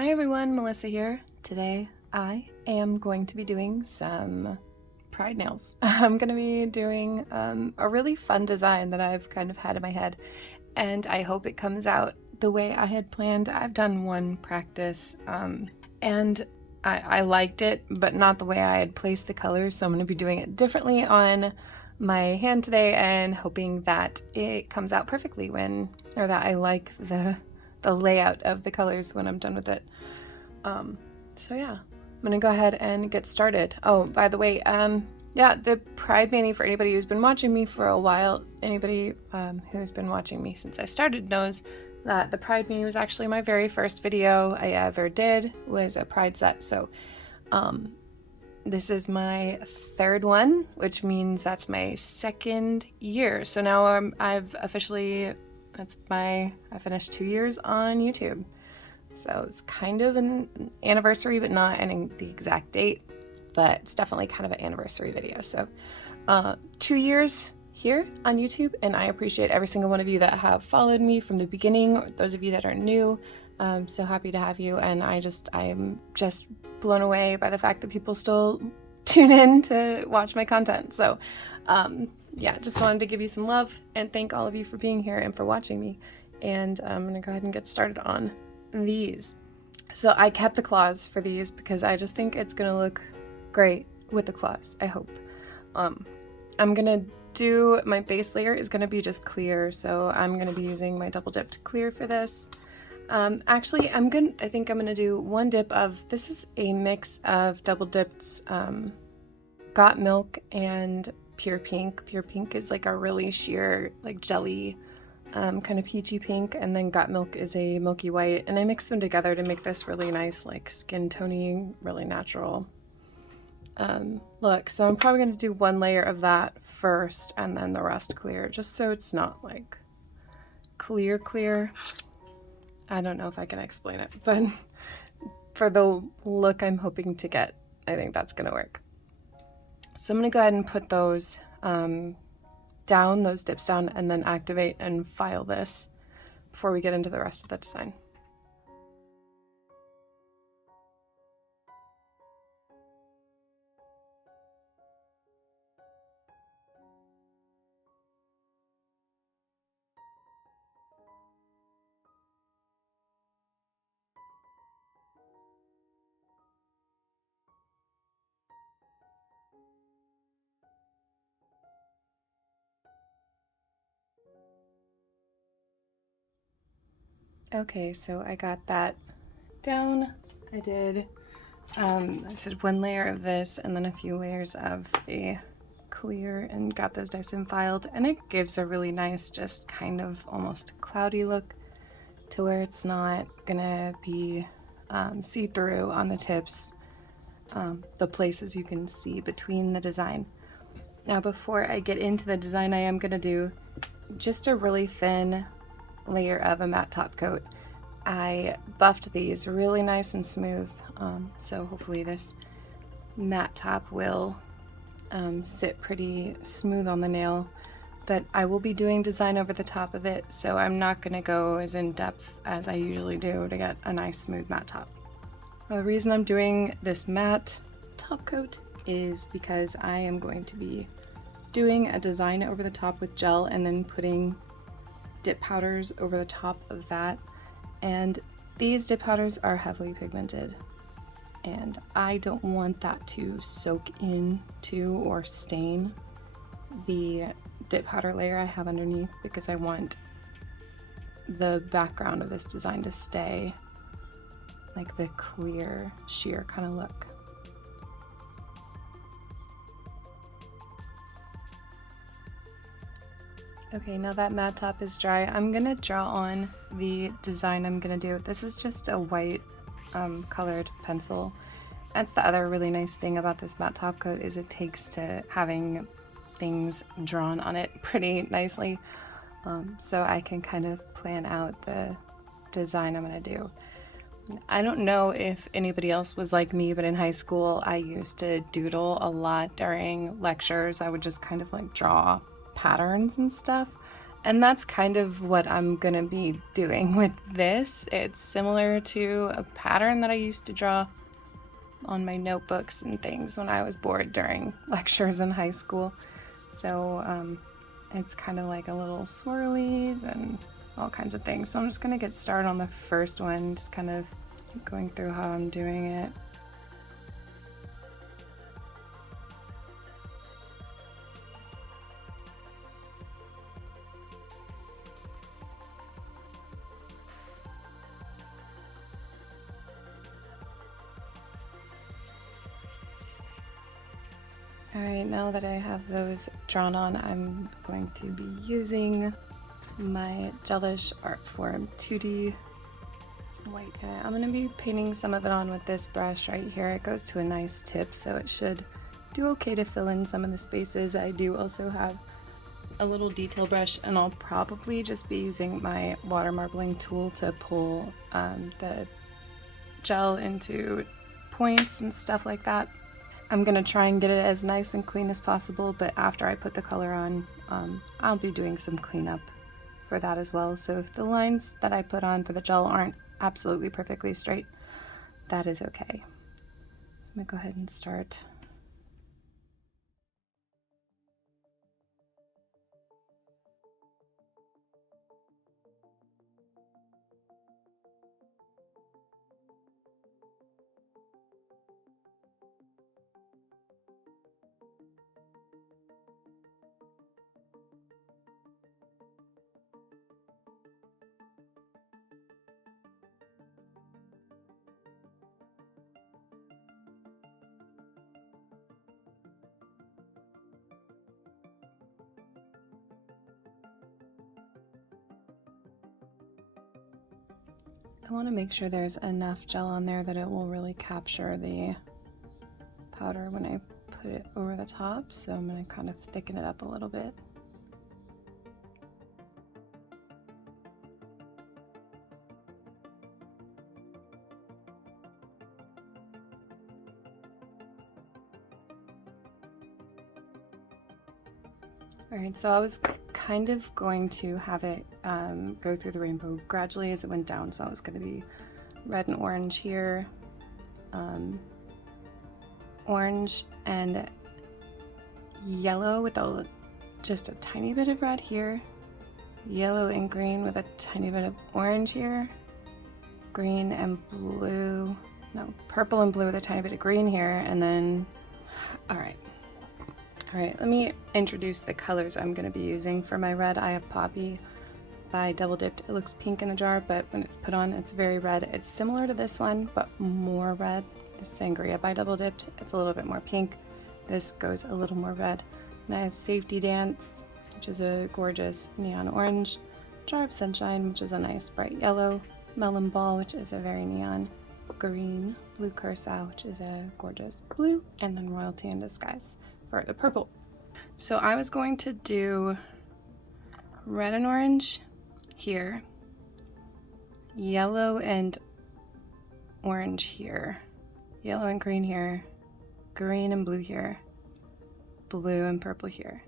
Hi everyone, Melissa here. Today I am going to be doing some pride nails. I'm going to be doing a really fun design that I've kind of had in my head, and I hope it comes out the way I had planned. I've done one practice and I liked it, but not the way I had placed the colors, so I'm going to be doing it differently on my hand today and hoping that it comes out perfectly or that I like the layout of the colors when I'm done with it. So yeah, I'm gonna go ahead and get started. Oh, by the way, yeah, the Pride Mani, for anybody who's been watching me for a while, anybody who's been watching me since I started knows that the Pride Mani was actually my very first video I ever did, was a Pride set. So this is my third one, which means that's my second year. So now I've officially, I finished 2 years on YouTube. So it's kind of an anniversary, but not the exact date, but it's definitely kind of an anniversary video. So 2 years here on YouTube, and I appreciate every single one of you that have followed me from the beginning, or those of you that are new. I'm so happy to have you, and I'm just blown away by the fact that people still tune in to watch my content. So yeah, just wanted to give you some love and thank all of you for being here and for watching me. And I'm gonna go ahead and get started on these. So I kept the claws for these because I just think it's gonna look great with the claws, I hope. I'm gonna do, my base layer is gonna be just clear, so I'm gonna be using my double dipped clear for this. Actually, I think I'm gonna do one dip of, this is a mix of double dipped Got Milk and Pure Pink. Pure Pink is like a really sheer, like jelly, kind of peachy pink, and then Got Milk is a milky white, and I mixed them together to make this really nice, like skin toning, really natural look. So I'm probably going to do one layer of that first and then the rest clear, just so it's not like clear. I don't know if I can explain it, but for the look I'm hoping to get, I think that's going to work. So I'm going to go ahead and put those down, those dips down, and then activate and file this before we get into the rest of the design. Okay, so I got that down. I did, I said one layer of this and then a few layers of the clear, and got those nice and filed, and it gives a really nice, just kind of almost cloudy look to where it's not gonna be see-through on the tips, the places you can see between the design. Now before I get into the design, I am gonna do just a really thin layer of a matte top coat. I buffed these really nice and smooth, so hopefully this matte top will sit pretty smooth on the nail, but I will be doing design over the top of it, so I'm not going to go as in depth as I usually do to get a nice smooth matte top. Well, the reason I'm doing this matte top coat is because I am going to be doing a design over the top with gel and then putting dip powders over the top of that, and these dip powders are heavily pigmented, and I don't want that to soak into or stain the dip powder layer I have underneath, because I want the background of this design to stay like the clear sheer kind of look. Okay, now that matte top is dry, I'm gonna draw on the design I'm gonna do. This is just a white colored pencil. That's the other really nice thing about this matte top coat, is it takes to having things drawn on it pretty nicely. So I can kind of plan out the design I'm gonna do. I don't know if anybody else was like me, but in high school I used to doodle a lot during lectures. I would just kind of like draw patterns and stuff, And that's kind of what I'm gonna be doing with this. It's similar to a pattern that I used to draw on my notebooks and things when I was bored during lectures in high school. So it's kind of like a little swirlies and all kinds of things. So I'm just gonna get started on the first one, just kind of going through how I'm doing it. Alright, now that I have those drawn on, I'm going to be using my Gelish Artform 2D white dye. I'm going to be painting some of it on with this brush right here. It goes to a nice tip, so it should do okay to fill in some of the spaces. I do also have a little detail brush, and I'll probably just be using my water marbling tool to pull the gel into points and stuff like that. I'm gonna try and get it as nice and clean as possible, but after I put the color on, I'll be doing some cleanup for that as well. So if the lines that I put on for the gel aren't absolutely perfectly straight, that is okay. So I'm gonna go ahead and start. I want to make sure there's enough gel on there that it will really capture the powder when I put it over the top, so I'm going to kind of thicken it up a little bit. Alright, so I was kind of going to have it go through the rainbow gradually as it went down, so I was going to be red and orange here, orange and yellow with just a tiny bit of red here, yellow and green with a tiny bit of orange here, green and blue, no, purple and blue with a tiny bit of green here, and then, alright, let me introduce the colors I'm going to be using. For my red, I have Poppy by Double Dipped. It looks pink in the jar, but when it's put on, it's very red. It's similar to this one, but more red. This Sangria by Double Dipped, it's a little bit more pink. This goes a little more red. And I have Safety Dance, which is a gorgeous neon orange. Jar of Sunshine, which is a nice bright yellow. Melon Ball, which is a very neon green. Blue Curacao, which is a gorgeous blue. And then Royalty in Disguise for the purple. So I was going to do red and orange here, yellow and orange here, yellow and green here, green and blue here, blue and purple here.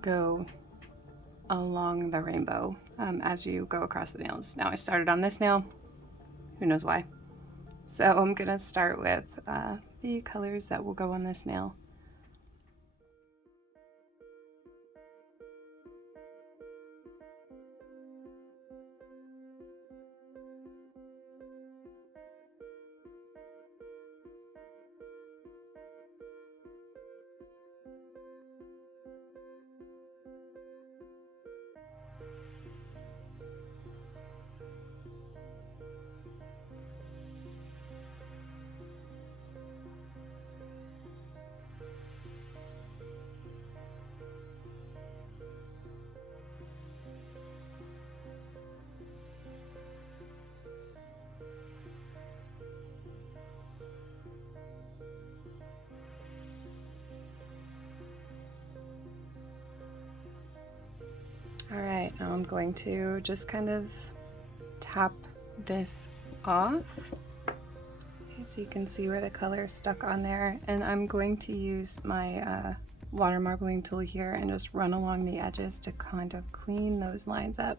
Go along the rainbow as you go across the nails. Now I started on this nail, who knows why. So I'm gonna start with the colors that will go on this nail. All right, now I'm going to just kind of tap this off Okay, so you can see where the color is stuck on there, and I'm going to use my water marbling tool here and just run along the edges to kind of clean those lines up.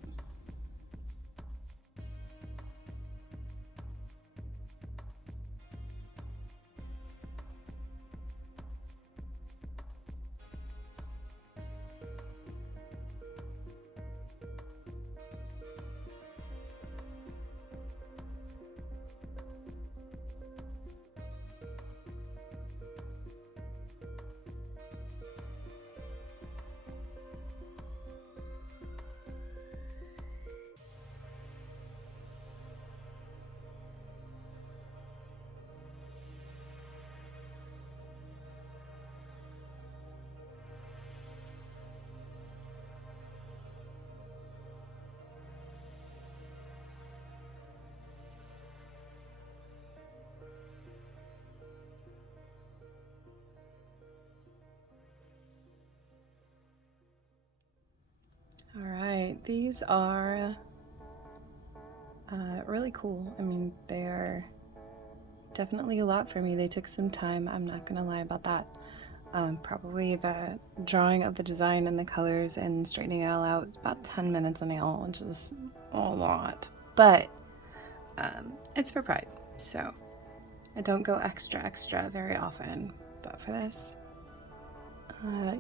All right, these are really cool. I mean, they are definitely a lot for me. They took some time, I'm not gonna lie about that. Probably the drawing of the design and the colors and straightening it all out, about 10 minutes a nail, which is a lot. But it's for Pride, so I don't go extra very often. But for this,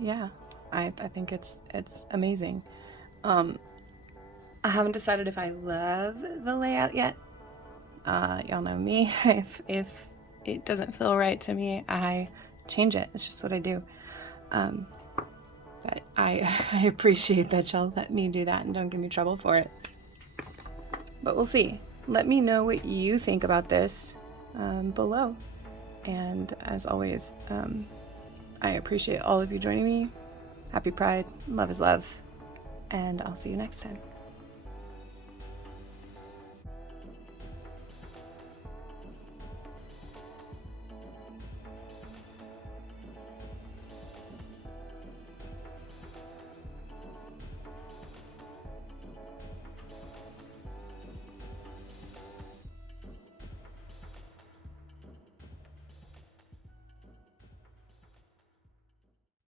yeah, I think it's amazing. I haven't decided if I love the layout yet. Y'all know me. If it doesn't feel right to me, I change it. It's just what I do. But I appreciate that y'all let me do that and don't give me trouble for it. But we'll see. Let me know what you think about this below. And as always, I appreciate all of you joining me. Happy Pride. Love is love. And I'll see you next time.